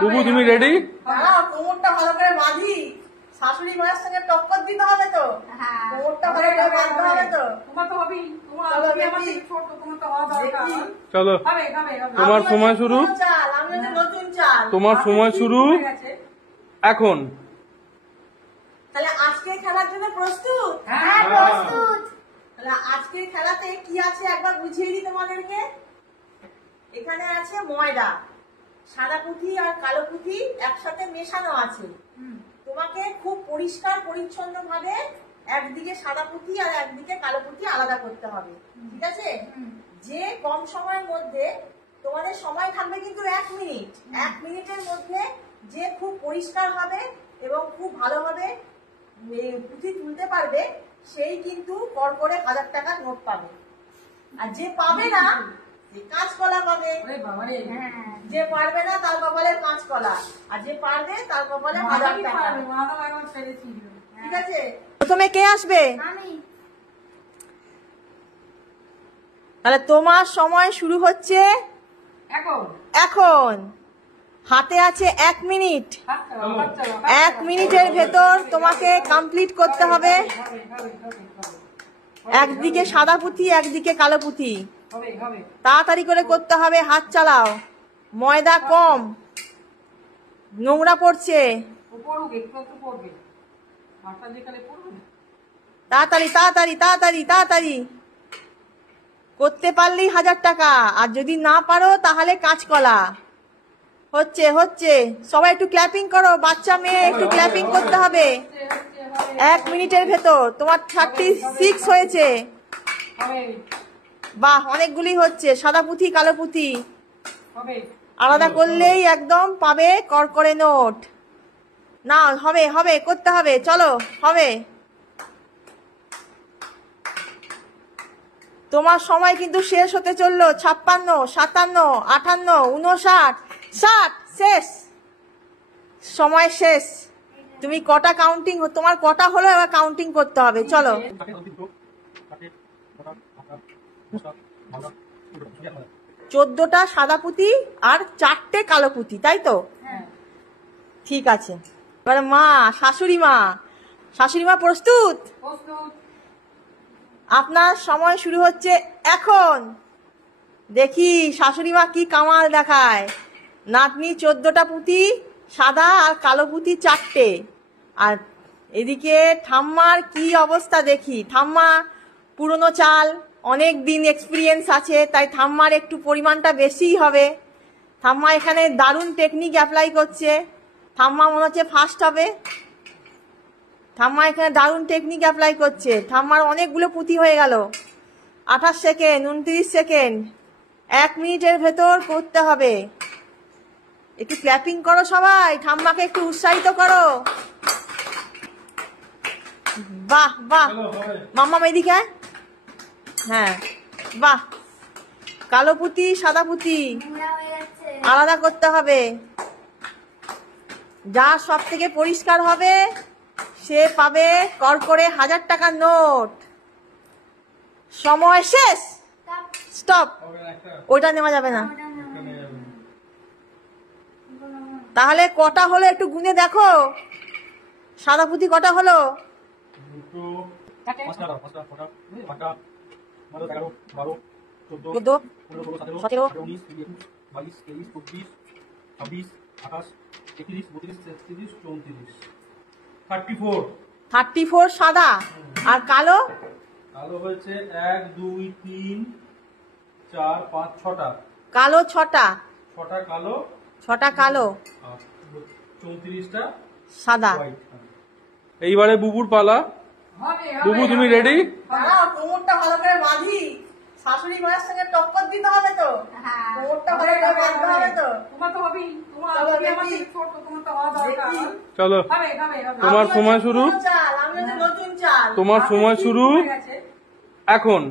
বুবু তুমি রেডি? কোমরটা ভালো করে বাঁধি, শাশুড়ি মায়ের সঙ্গে টক্কর দিতে হবে তো। কোমরটা ভালো করে বাঁধতে হবে তো। চলো তোমার সময় শুরু, নতুন চাল তোমার সময় শুরু এখন। তাহলে আজকে খেলার জন্য প্রস্তুত? হ্যাঁ প্রস্তুত। তাহলে আজকের খেলাতে কি আছে একবার বুঝিয়ে দিই তোমাদেরকে। এখানে আছে ময়দা, সাদা পুঁথি আর কালো পুঁথি একসাথে মেশানো আছে। তোমাকে খুব পরিষ্কার পরিচ্ছন্ন ভাবে একদিকে সাদা পুঁথি আর একদিকে কালো পুঁথি আলাদা করতে হবে, ঠিক আছে? যে কম সময়ের মধ্যে, তোমাদের সময় থাকবে কিন্তু 1 মিনিট, 1 মিনিটের মধ্যে যে খুব পরিষ্কার হবে এবং খুব ভালোভাবে পুঁথি তুলতে পারবে সেই কিন্তু করে 1000 টাকার নোট পাবে। আর যে পাবে না কাঁচকলা পাবে, যে পারবে না তার কপালে কাঁচকলা, আর যে পারবে তার কপালে 1000 টাকা, ঠিক আছে? প্রথমে কে আসবে? তাহলে তোমার সময় শুরু হচ্ছে এখন। হাতে আছে 1 মিনিট। 1 মিনিটের ভেতর তোমাকে কমপ্লিট করতে হবে। একদিকে সাদা পুঁথি, একদিকে কালো পুঁথি। তাড়াতাড়ি করে করতে হবে, হাত চালাও। ময়দা কম, নোংরা পড়ছে। তাড়াতাড়ি তাড়াতাড়ি তাড়াতাড়ি তাড়াতাড়ি করতে পারলেই 1000 টাকা, আর যদি না পারো তাহলে কাঁচকলা। হচ্ছে হচ্ছে, সবাই একটু ক্ল্যাপিং করো, বাচ্চা মেয়ে একটু ক্ল্যাপিং করতে হবে। 1 মিনিটের ভেতর তোমার 36 হয়েছে। বাহ, অনেকগুলি হচ্ছে। সাদা পুঁথি কালো পুঁথি আলাদা করলেই একদম পাবে করকরে নোট। না হবে হবে, করতে হবে, চলো হবে। তোমার সময় কিন্তু শেষ হতে চললো। 56, 57, 58, 59, 60, শেষ। সময় শেষ। তুমি কটা কাউন্টিং, তোমার কটা হলো এবার কাউন্টিং করতে হবে, চলো। 14টা সাদা পুঁথি আর 4টে কালো পুঁথি, তাই তো? ঠিক আছে। এবারে মা, শাশুড়ি মা প্রস্তুত? আপনার সময় শুরু হচ্ছে এখন। দেখি শাশুড়ি মা কি কামাল দেখায়। নাতনি 14টা পুঁথি, সাদা আর কালো পুঁথি 4টে। আর এদিকে ঠাম্মার কি অবস্থা দেখি। ঠাম্মা পুরনো চাল, অনেক দিন এক্সপিরিয়েন্স আছে, তাই ঠাম্মার একটু পরিমাণটা বেশিই হবে। ঠাম্মা এখানে দারুণ টেকনিক অ্যাপ্লাই করছে। ঠাম্মা মনে হচ্ছে ফার্স্ট হবে। ঠাম্মা এখানে দারুণ টেকনিক অ্যাপ্লাই করছে। ঠাম্মার অনেকগুলো পুঁথি হয়ে গেল। 28 সেকেন্ড, 29 সেকেন্ড। 1 মিনিটের ভেতর করতে হবে। একটু ক্ল্যাপিং করো সবাই, ঠাম্মাকে একটু উৎসাহিত করো। বাহ বাহ, মাম্মা এদিকে। হ্যাঁ বাহ। কালো পুঁথি সাদা পুঁথি আলাদা করতে হবে। যা সব থেকে পরিষ্কার হবে সে পাবে করকরে 1000 টাকার নোট। সময় শেষ, স্টপ। ওইটা নেওয়া যাবে না। তাহলে কটা হলো একটু গুনে দেখো। সাদা পুঁথি কটা হলো? 34 সাদা আর কালো? কালো হয়েছে 1 2 3 4 5 6টা। কালো 6টা। 6টা কালো, 6টা কালো, 34টা সাদা। এইবারে বুবুর পালা। বুবু তুমি রেডি? কোমরটা ভালো করে বাঁধি, শাশুড়ি মায়ের সঙ্গে টক্কর দিতে হবে তো। কোমরটা ভালো করে বাঁধতে হবে তো। চলো তোমার সময় শুরু, নতুন চাল। তোমার সময় শুরু এখন।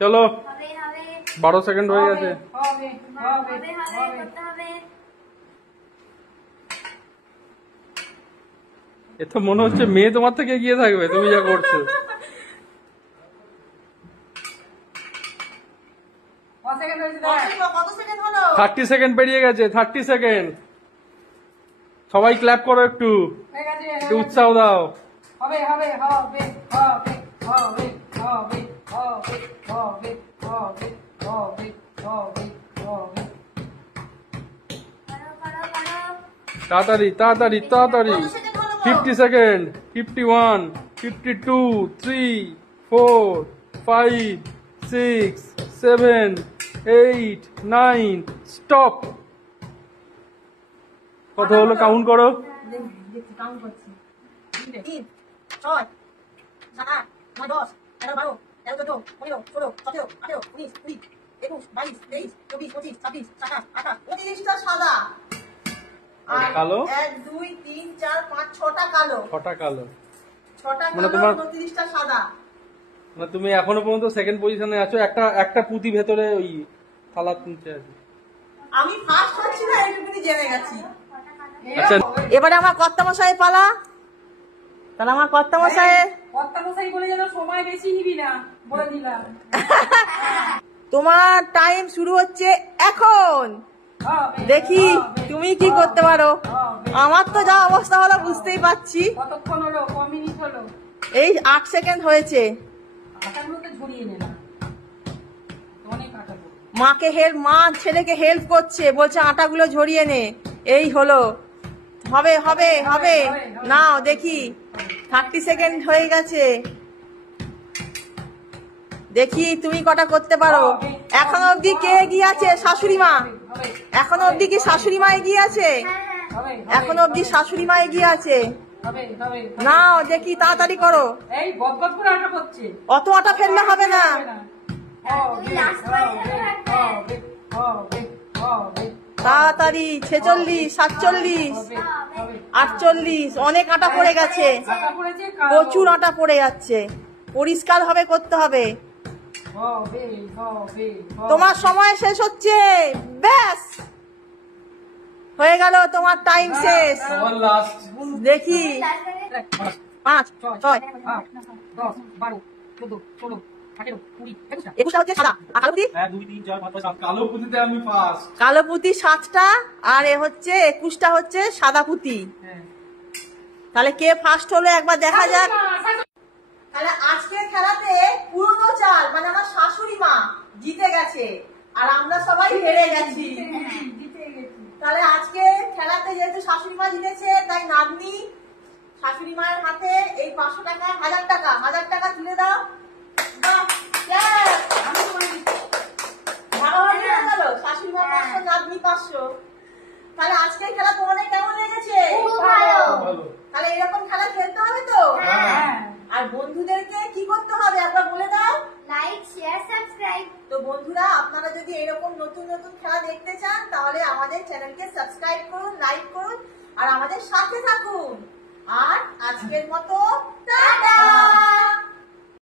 চলো 12 সেকেন্ড হয়ে গেছে। এ তো মনে হচ্ছে মেয়ে তোমার থেকে এগিয়ে থাকবে, তুমি যা করছো। কত সেকেন্ড হলো? 30 সেকেন্ড পেরিয়ে গেছে, 30 সেকেন্ড। সবাই ক্ল্যাপ করো, একটু একটু উৎসাহ দাও। হবে হবে হবে হবে হবে হবে হবে হবে হবে হবে হবে হবে। তাড়াতাড়ি তাড়াতাড়ি তাড়াতাড়ি। 50 সেকেন্ড, 51, 52, 3, 4, 5, 6, 7, 8, 9, স্টপ। কত হলো কাউন্ট করো? কাউন্ট করছি। 3, 6, 7, 8, 9, 10, 11, 12, 13, 14, 15, 16, 17, 18, 19, 20, 21, 22, 23, 24, 25, 26, 27, 28, 29টা সাদা। আর কালো? 1, 2, 3, 4, 5, 6টা কালো। 6টা কালো। 6টা মানে কালো, তোমার- 29টা সাদা। মানে তুমি এখনো পর্যন্ত সেকেন্ড পজিশনে আছো, একটা পুঁতি ভেতরে ওই থালার নিচে আছে। আমি ফার্স্ট হচ্ছি না, এইটুকুনি জেনে গেছি। আচ্ছা, এবারে আমার কর্তামশাই পালা। তাহলে আমার কর্তামশাই কর্তামশাই বলে যেন সময় বেশি নিবি না, বলে দিলাম। তোমার টাইম শুরু হচ্ছে এখন। হবে, দেখি হবে, তুমি কি করতে পারো। হবে। আমার তো যা অবস্থা হলো বুঝতেই পারছি। কতক্ষণ হলো, ক মিনিট হলো? এই 8 সেকেন্ড হয়েছে। আটাগুলোকে ঝরিয়ে নে না, অনেক আটা করো। মা ছেলেকে হেল্প করছে, বলছে আটাগুলো ঝরিয়ে নে। এই হলো, হবে হবে হবে। নাও দেখি, 30 সেকেন্ড হয়ে গেছে। দেখি তুমি কটা করতে পারো। এখন অবধি কে এগিয়ে আছে? শাশুড়ি মা। হবে, এখন অবধি কি শাশুড়ি মা এগিয়ে আছে? হবে, এখন অবধি শাশুড়ি মা এগিয়ে আছে। হবে, হবে। নাও দেখি, তাড়াতাড়ি করো। এই গদগদ করে আটা করছে। অত আটা ফেললে হবে না। হবে, হবে, হবে, হবে, হবে। তাড়াতাড়ি। 46, 47, হবে, হবে। 48, অনেক আটা পড়ে গেছে। আটা পড়েছে, কালো। প্রচুর আটা পড়ে যাচ্ছে। পরিষ্কার ভাবে করতে হবে। হবে, হবে, হবে। তোমার সময় শেষ হচ্ছে। ব্যাস, হয়ে গেল তোমার টাইম শেষ। আমার লাস্ট। দেখি, 5, 6, 8, 10, 12, 14, 16, 18, 20, 21টা। 21টা হচ্ছে সাদা। আর কালো পুঁতি? 1, 2, 3, 4, 5, 6, 7। কালো পুঁতিতে আমি ফার্স্ট। কালো পুঁতি 7টা, আর এ হচ্ছে 21টা হচ্ছে সাদা পুঁতি। হ্যাঁ। তাহলে কে ফার্স্ট হলো একবার দেখা যাক। তাহলে আজকের খেলাতে পুরনো চাল মানে আমার শাশুড়ি মা জিতে গেছে, আর আমরা সবাই হেরে গেছি। তাহলে আজকে খেলাতে যেহেতু শাশুড়ি মা জিতেছে, তাই নাতনি শাশুড়ি মায়ের হাতে এই 500 টাকা, 1000 টাকা তুলে দাও। বাহ, yes! ভাগাভাগি হয়ে গেল। শাশুড়ি মা 500, নাতনি 500। তাহলে আজকের খেলা তোমাদের কেমন লেগেছে? ভালো। তাহলে এরকম খেলা খেলতে হবে তো। হ্যাঁ। আর বন্ধুদেরকে কি করতে হবে একবার বলে দাও। Like share subscribe. তো বন্ধুরা, আপনারা যদি এরকম নতুন নতুন খেলা দেখতে চান, তাহলে আমাদের চ্যানেলকে সাবস্ক্রাইব করুন, লাইক করুন, আর আমাদের সাথে থাকুন। আর আজকের মতো টাটা।